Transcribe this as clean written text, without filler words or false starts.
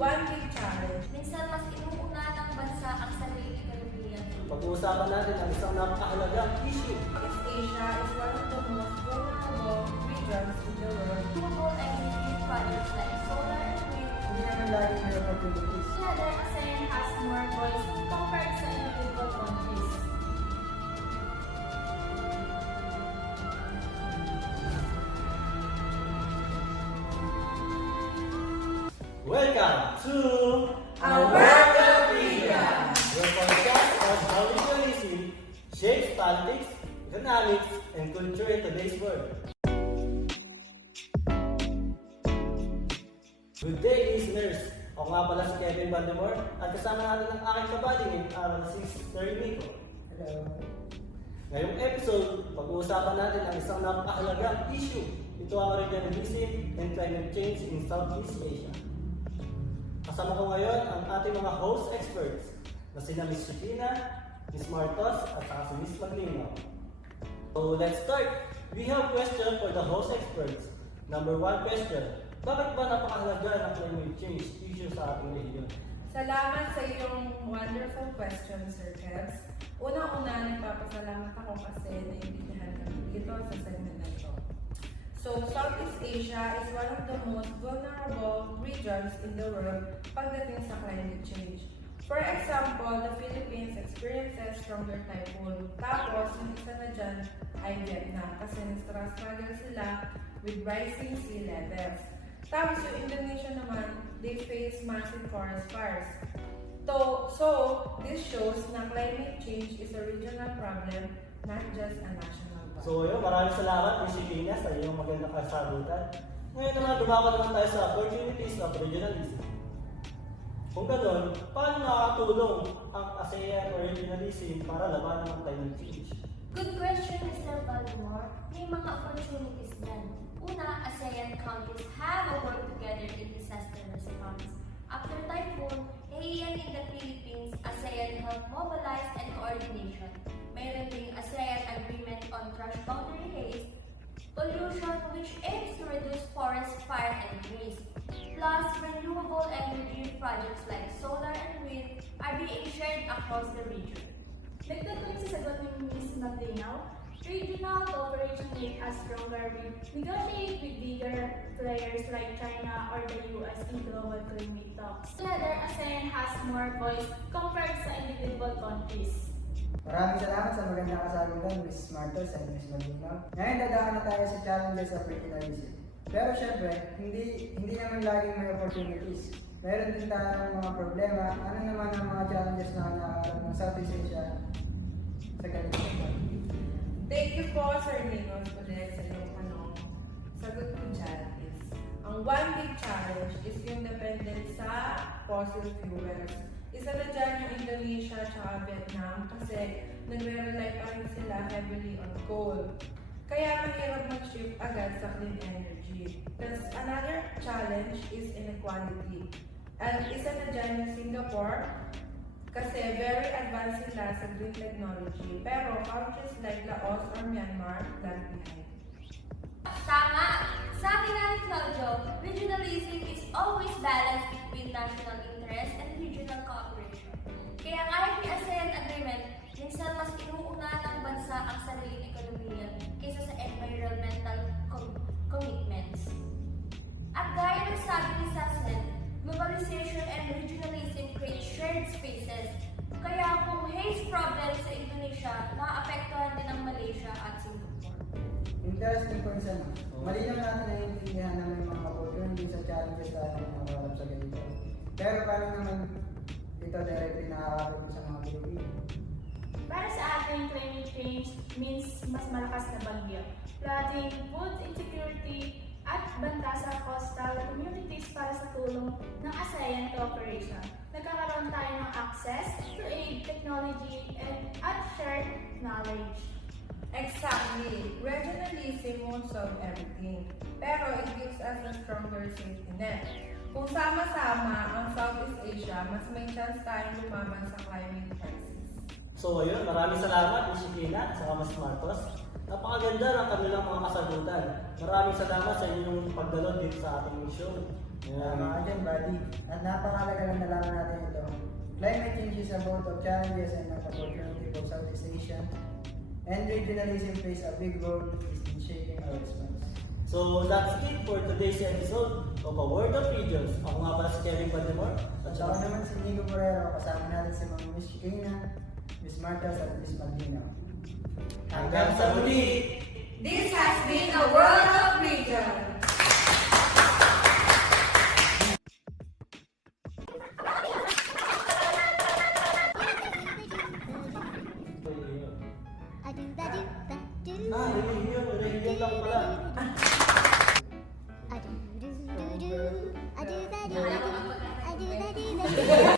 One Big Challenge. Minsan mas inuuna ng bansa ang sariling ekonomiya. Pag-uusapan natin ang isang napakahalagang issue. East Asia is one of the most vulnerable regions in the world. Renewable energy projects like solar and wind. Hindi naman laging may opportunities. Together, ASEAN has more voice compared sa individual countries. Welcome to Welcome Freedom! your podcast on how regionalism shapes politics, economics, and culture in today's world. Good day, listeners! Ako nga pala si Kevin Vandemore at kasama natin ang aking kabaling Aaron Terimico. Hello! Ngayong episode, pag-uusapan natin ang isang napakahalagang issue. Ito ang regionalism and climate change in Southeast Asia. Kasama ko ngayon ang ating mga host experts na sina Ms. Shekina, Ms. Martos at saka si Ms. Maglinaw. So let's start! We have question for the host experts. Number 1 question. Bakit ba napakahalaga ng climate change issue sa ating rehiyon? Salamat sa iyong wonderful question, Sir Kevs. Unang-una, nagpapasalamat ako kasi naimbitahan kami dito sa segment na ito. So, Southeast Asia is one of the most vulnerable regions in the world pagdating sa climate change. For example, the Philippines experiences stronger typhoon. Tapos, yung isa na dyan ay Vietnam kasi struggle sila with rising sea levels. Tapos, yung Indonesia naman, they face massive forest fires. So, this shows na climate change is a regional problem, not just a national one. So yun, maraming salamat Ms. Shekina sa iyong magandang kasagutan. Ngayon naman, dumako naman tayo sa opportunities of regionalism. Kung ganoon, paano nakakatulong ang ASEAN or regionalism para labanan ang climate change? Good question, Mr. Baltimore. May mga opportunities din. Una, ASEAN countries have a work together in disaster response. After typhoon, ASEAN in the Philippines, ASEAN help mobilize and coordination. Mayroon ding ASEAN Agreement on Trash Boundary Haze, pollution which aims to reduce forest fire and trees. Plus, renewable energy projects like solar and wind are being shared across the region. Dagdag ko yung sasagot ni Ms. Maglinaw, regional cooperation make us stronger. We negotiate with bigger players like China or the US in global climate talks. Together, ASEAN has more voice compared sa individual countries. Maraming salamat sa magandang kasagutan, Ms. Martos and Ms. Maglinaw. Ngayon, dadaan na tayo sa challenges of regionalism. Pero syempre, hindi naman laging may opportunities. Meron din tayong mga problema. Ano naman ang mga challenges na nakaharap ng Southeast Asia sa ganito? Thank you po, Sir Ninos, ulit sa iyong tanong. Sagot ko dyan is, ang one big challenge is yung dependent sa fossil fuels. Isa na dyan yung Indonesia at Vietnam kasi nagre-rely pa rin sila heavily on coal. Kaya mahirap mag-shift agad sa clean energy. Plus, another challenge is inequality. And isa na dyan yung Singapore kasi very advanced sila sa green technology. Pero countries like Laos or Myanmar lag behind. Tama! Sabi nga ni Claudio, regionalism is always balanced between national interest and regional cooperation. Kaya kahit may ASEAN agreement, minsan mas inuuna ng bansa ang sariling ekonomiya kaysa sa environmental commitments. At gaya ng sabi ni Sasset, globalization and regionalism create shared spaces. Kaya kung haze problem sa Indonesia, naapektuhan din ang Malaysia at Singapore. Interesting points ano. Malinaw natin na intindihan na may mga opportunities sa challenges tayo na nakaharap sa ganito. Pero paano naman ito directly nakakapit sa mga Pilipino? Para sa atin, climate change means mas malakas na bagyo, flooding, food insecurity, at banta sa coastal communities para sa tulong ng ASEAN cooperation. Nagkakaroon tayo ng access to aid, technology, and shared knowledge. Exactly. Regionalism won't solve everything, pero it gives us a stronger safety net. Kung sama-sama ang Southeast Asia, mas may chance tayong lumaban sa climate crisis. So ayun, maraming salamat Ms. Shekina at saka Ms. Martos. Napakaganda ng kanilang mga kasagutan. Maraming salamat sa inyong pagdalo dito sa ating show. Tama ka dyan, buddy. At napakalaga lang nalaman natin ito. Climate change is a both of challenges and an opportunity for Southeast Asia. And regionalism plays a big role in shaping our response. So that's it for today's episode of A Word of Regions. Ako nga pala si Kevin Pandemor. At ako naman si Nico Porero, kasama natin si mga Miss Chicana, Miss Martas at Miss Maglino. Hanggang sa muli! This has been a World of Region. Reunion lang pala. I do that, do that, do that.